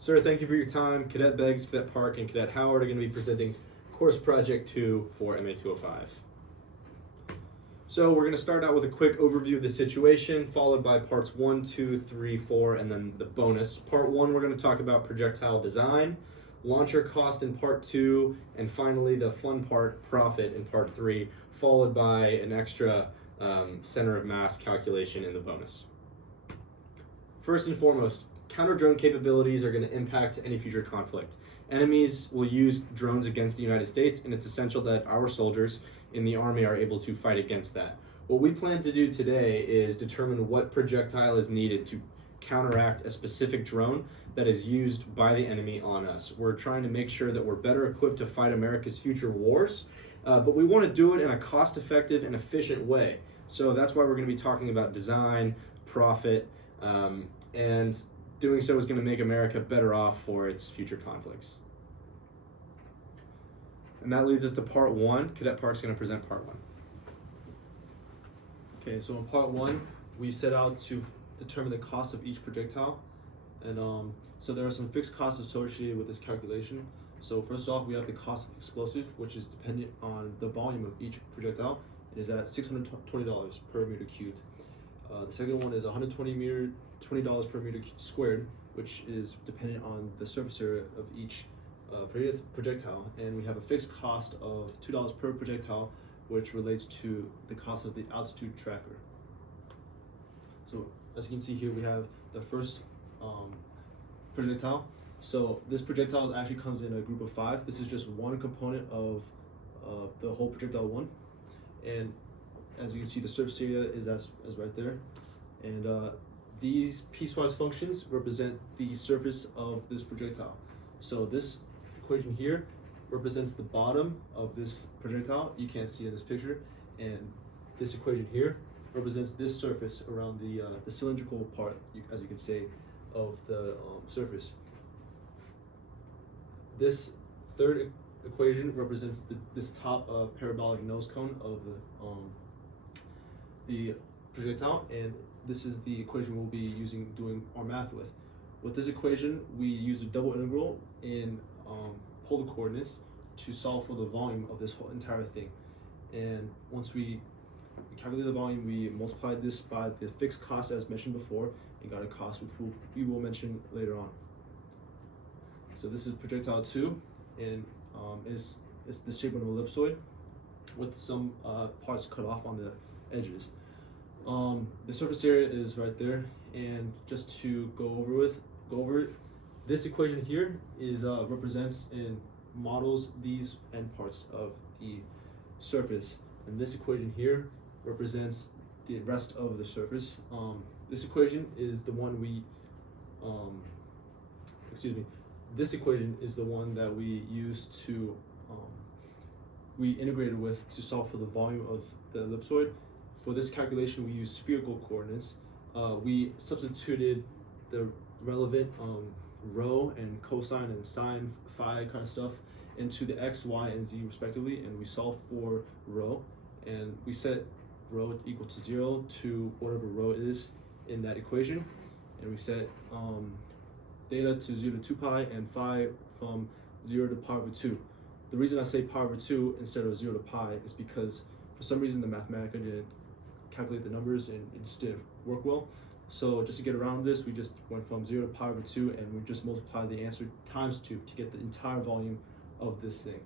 Sir, thank you for your time. Cadet Beggs, Cadet Park, and Cadet Howard are going to be presenting Course Project 2 for MA205. So we're going to start out with a quick overview of the situation, followed by parts 1, 2, 3, 4, and then the bonus. Part 1, we're going to talk about projectile design, launcher cost in part 2, and finally the fun part, profit, in part 3, followed by an extra center of mass calculation in the bonus. First and foremost, counter-drone capabilities are going to impact any future conflict. Enemies will use drones against the United States, and it's essential that our soldiers in the Army are able to fight against that. What we plan to do today is determine what projectile is needed to counteract a specific drone that is used by the enemy on us. We're trying to make sure that we're better equipped to fight America's future wars, but we want to do it in a cost-effective and efficient way. So that's why we're going to be talking about design, profit, and doing so is going to make America better off for its future conflicts. And that leads us to part 1. Cadet Park's going to present part 1. Okay, so in part 1, we set out to determine the cost of each projectile. And so there are some fixed costs associated with this calculation. So first off, we have the cost of explosive, which is dependent on the volume of each projectile. It is at $620 per meter cubed. The second one is $20 per meter squared, which is dependent on the surface area of each projectile. And we have a fixed cost of $2 per projectile, which relates to the cost of the altitude tracker. So as you can see here, we have the first projectile. So this projectile actually comes in a group of 5. This is just one component of the whole projectile 1. And as you can see, the surface area is right there. And these piecewise functions represent the surface of this projectile. So this equation here represents the bottom of this projectile. You can't see in this picture. And this equation here represents this surface around the cylindrical part, as you can say, of the surface. This third equation represents this top parabolic nose cone of the projectile, and this is the equation we'll be doing our math with. With this equation, we use a double integral in polar coordinates to solve for the volume of this whole entire thing. And once we calculate the volume, we multiplied this by the fixed cost as mentioned before and got a cost which we will mention later on. So this is projectile 2, and it's the shape of an ellipsoid with some parts cut off on the edges. The surface area is right there, and just to go over it, this equation here is represents and models these end parts of the surface, and this equation here represents the rest of the surface. This equation is the one this equation is the one that we used to we integrated with to solve for the volume of the ellipsoid. For this calculation, we use spherical coordinates. We substituted the relevant rho and cosine and sine, phi kind of stuff into the x, y, and z respectively, and we solve for rho, and we set rho equal to 0 to whatever rho is in that equation, and we set theta to 0 to 2 pi and phi from 0 to pi over 2. The reason I say pi over 2 instead of 0 to pi is because for some reason the Mathematica didn't calculate the numbers and it just didn't work well. So just to get around this, we just went from 0 to pi over 2 and we just multiplied the answer times 2 to get the entire volume of this thing.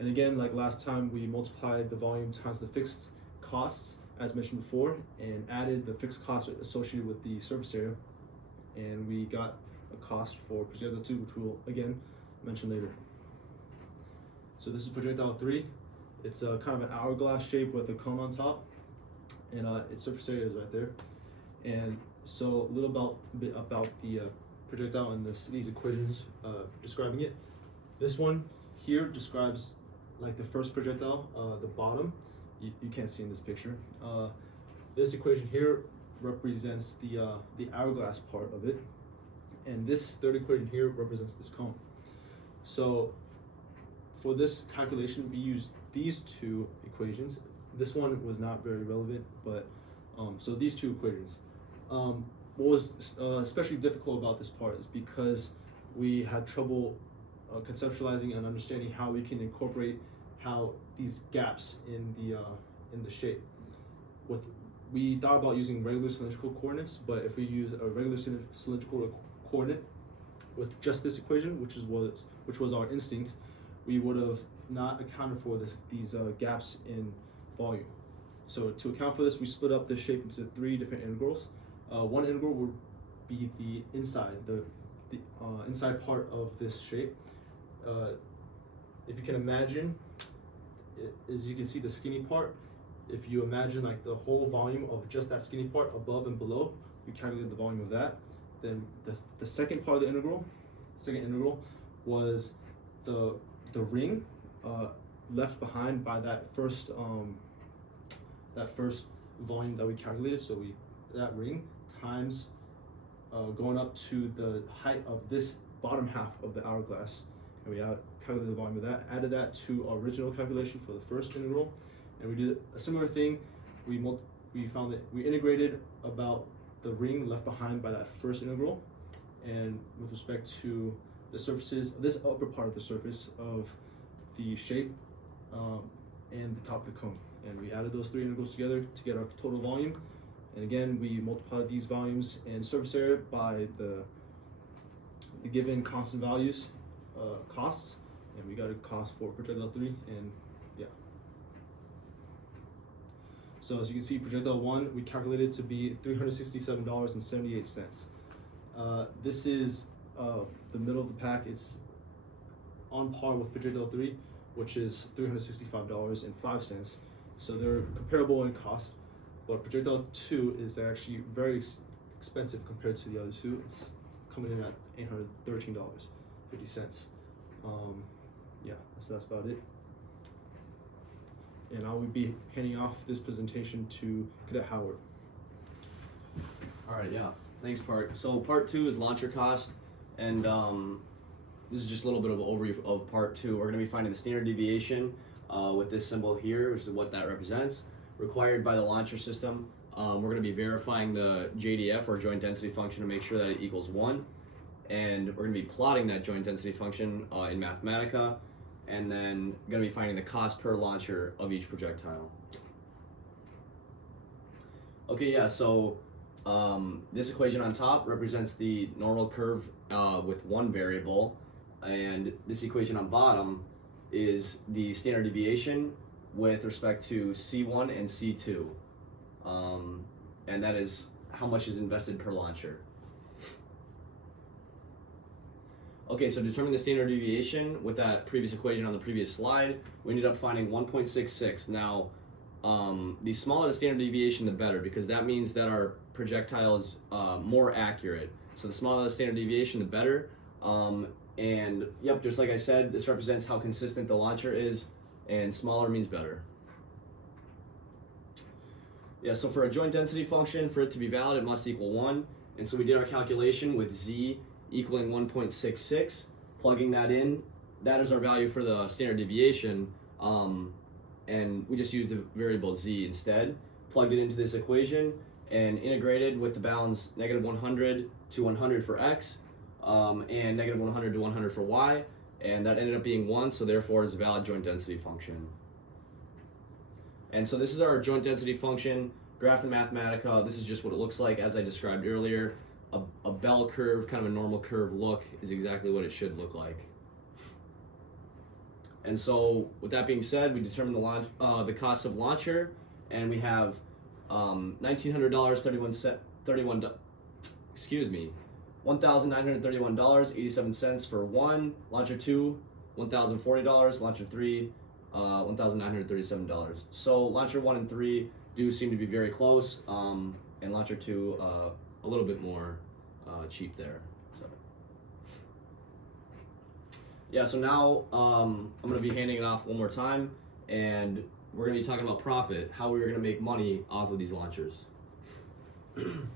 And again, like last time, we multiplied the volume times the fixed costs as mentioned before and added the fixed costs associated with the surface area, and we got a cost for projectile 2, which we'll again mention later. So this is projectile 3. It's a kind of an hourglass shape with a cone on top, and its surface area is right there. And so a little bit about the projectile and these equations describing it. This one here describes like the first projectile, the bottom. You can't see in this picture. This equation here represents the hourglass part of it, and this third equation here represents this cone. So for this calculation, we used these two equations. This one was not very relevant, but so these two equations. What was especially difficult about this part is because we had trouble conceptualizing and understanding how we can incorporate how these gaps in the shape. We thought about using regular cylindrical coordinates, but if we use a regular cylindrical coordinate with just this equation, which was our instinct, we would have not accounted for these gaps in volume. So to account for this, we split up this shape into 3 different integrals. One integral would be the inside part of this shape. If you can imagine, as you can see the skinny part, if you imagine like the whole volume of just that skinny part above and below, we calculate the volume of that. Then the second part of the second integral was the ring left behind by that first volume that we calculated. So that ring times going up to the height of this bottom half of the hourglass, and we calculated the volume of that, added that to our original calculation for the first integral, and we did a similar thing. We found that we integrated about the ring left behind by that first integral, and with respect to the surfaces, this upper part of the surface of the shape and the top of the cone, and we added those 3 integrals together to get our total volume. And again, we multiplied these volumes and surface area by the given constant values, costs, and we got a cost for projectile 3, and yeah. So as you can see, projectile 1 we calculated to be $367.78. This is the middle of the pack. It's on par with projectile 3, which is $365.05. So they're comparable in cost, but projectile 2 is actually very expensive compared to the other 2. It's coming in at $813.50. Yeah, so that's about it. And I will be handing off this presentation to Cadet Howard. All right, yeah, thanks, Part. So Part 2 is launcher cost, and this is just a little bit of an overview of Part 2. We're going to be finding the standard deviation with this symbol here, which is what that represents, required by the launcher system. We're going to be verifying the JDF, or joint density function, to make sure that it equals 1. And we're going to be plotting that joint density function in Mathematica, and then going to be finding the cost per launcher of each projectile. Okay, yeah, so this equation on top represents the normal curve with 1 variable, and this equation on bottom is the standard deviation with respect to C1 and C2, and that is how much is invested per launcher. Okay, so to determine the standard deviation with that previous equation on the previous slide, we ended up finding 1.66. Now, the smaller the standard deviation, the better, because that means that our projectile is more accurate. So the smaller the standard deviation, the better. And yep, just like I said, this represents how consistent the launcher is, and smaller means better. Yeah, so for a joint density function, for it to be valid, it must equal 1. And so we did our calculation with z equaling 1.66, plugging that in. That is our value for the standard deviation, and we just used the variable z instead, plugged it into this equation, and integrated with the bounds -100 to 100 for x, and -100 to 100 for y, and that ended up being 1, so therefore it's a valid joint density function. And so this is our joint density function, graphed in Mathematica. This is just what it looks like as I described earlier. A bell curve, kind of a normal curve look, is exactly what it should look like. And so, with that being said, we determined the cost of launcher, and we have $1,931.87 for 1, launcher 2, $1,040, launcher 3, $1,937. So launcher 1 and 3 do seem to be very close, and launcher 2 a little bit more cheap there. So yeah, so now I'm going to be handing it off one more time, and we're going to be talking about profit, how we're going to make money off of these launchers. The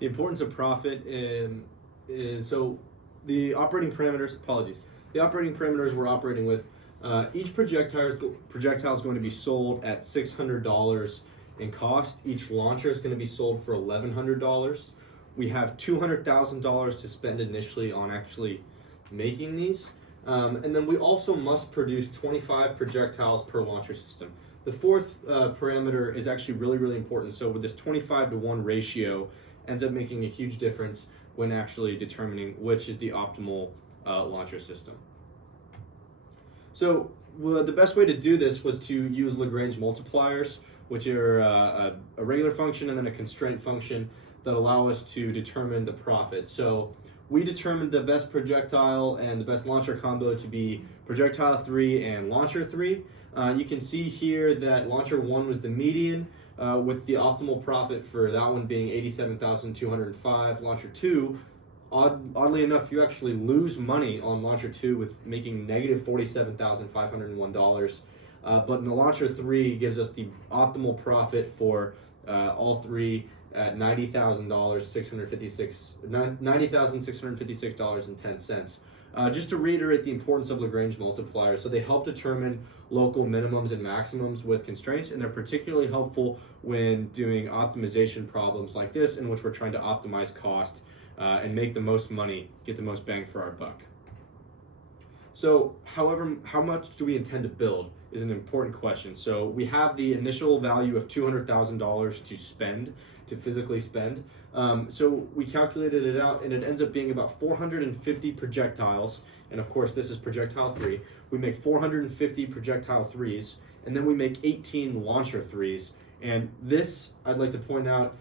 importance of profit so the operating parameters, the operating parameters we're operating with, each projectile is going to be sold at $600 in cost. Each launcher is going to be sold for $1,100. we have $200,000 to spend initially on actually making these. And then we also must produce 25 projectiles per launcher system. The fourth parameter is actually really important. So with this 25-to-1 ratio ends up making a huge difference when actually determining which is the optimal launcher system. So the best way to do this was to use Lagrange multipliers, which are a regular function and then a constraint function that allow us to determine the profit. So we determined the best projectile and the best launcher combo to be projectile 3 and launcher 3. You can see here that launcher 1 was the median, with the optimal profit for that one being $87,205. Launcher 2, oddly enough, you actually lose money on launcher 2 with making negative $47,501. But in the launcher 3 gives us the optimal profit for all three at $90,656.10. Just to reiterate the importance of Lagrange multipliers, so they help determine local minimums and maximums with constraints, and they're particularly helpful when doing optimization problems like this, in which we're trying to optimize cost and make the most money, get the most bang for our buck. So, however, how much do we intend to build is an important question. So we have the initial value of $200,000 to spend, to physically spend. So we calculated it out, and it ends up being about 450 projectiles. And of course, this is projectile 3. We make 450 projectile 3s, and then we make 18 launcher 3s. And this, I'd like to point out,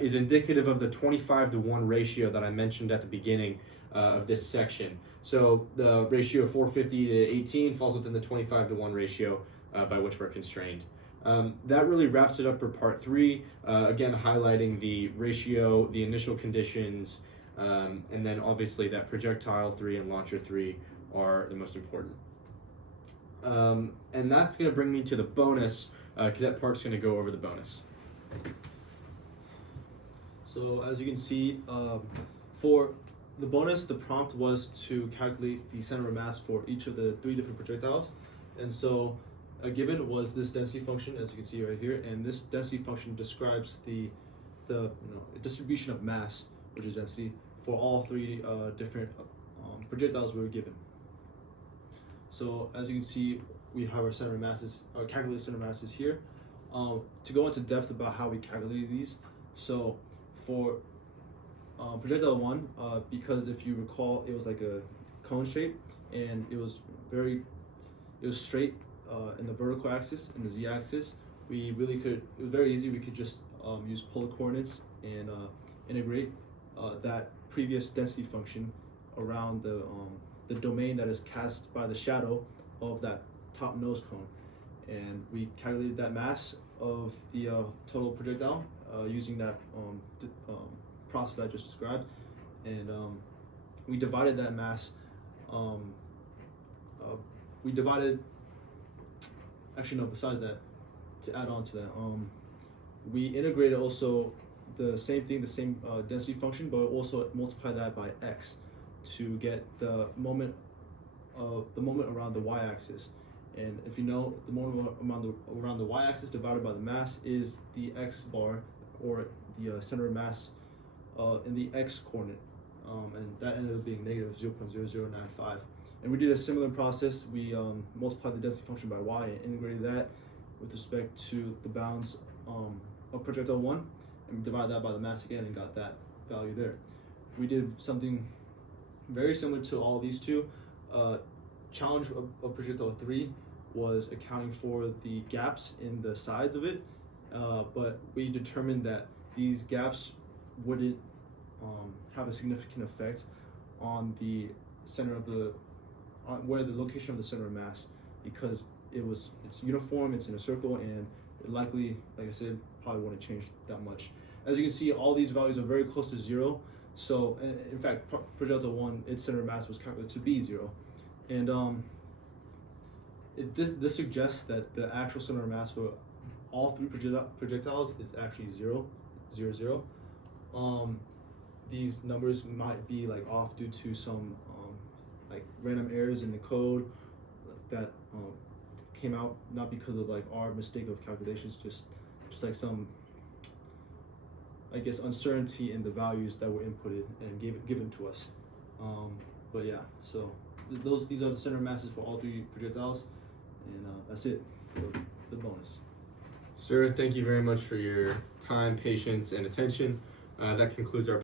is indicative of the 25-to-1 ratio that I mentioned at the beginning of this section. So the ratio of 450 to 18 falls within the 25-to-1 ratio by which we're constrained. That really wraps it up for part 3, again highlighting the ratio, the initial conditions, and then obviously that projectile 3 and launcher 3 are the most important. And that's going to bring me to the bonus. Cadet Park's going to go over the bonus. So as you can see, for the bonus, the prompt was to calculate the center of mass for each of the 3 different projectiles. And so a given was this density function, as you can see right here, and this density function describes the distribution of mass, which is density, for all 3 different projectiles we were given. So as you can see, we have our center of masses, our calculated center of masses here. To go into depth about how we calculated these, so for projectile 1, because if you recall, it was like a cone shape, and it was straight in the vertical axis and the z-axis. We really could, it was very easy, we could just use polar coordinates and integrate that previous density function around the domain that is cast by the shadow of that top nose cone. And we calculated that mass of the total projectile using that process I just described, and we divided that mass. Besides that, to add on to that, we integrated also the same thing, the same density function, but also multiply that by x to get the moment around the y-axis. And if you know, the moment around the y-axis divided by the mass is the x bar, or the center of mass in the x coordinate, and that ended up being negative 0.0095. And we did a similar process. We multiplied the density function by y and integrated that with respect to the bounds of projectile 1, and we divided that by the mass again and got that value there. We did something very similar to all these two. Challenge of projectile 3 was accounting for the gaps in the sides of it, but we determined that these gaps wouldn't have a significant effect on the center of where the location of the center of mass, because it's uniform, it's in a circle, and it likely, like I said, probably wouldn't change that much. As you can see, all these values are very close to 0. So in fact, projectile 1, its center of mass was calculated to be 0. And this suggests that the actual center of mass for all 3 projectiles is actually 0, 0, 0. These numbers might be like off due to some like random errors in the code that came out not because of like our mistake of calculations, just like some uncertainty in the values that were inputted and given to us. But yeah, so these are the center masses for all three projectiles, and that's it for the bonus. Sir, thank you very much for your time, patience, and attention. That concludes our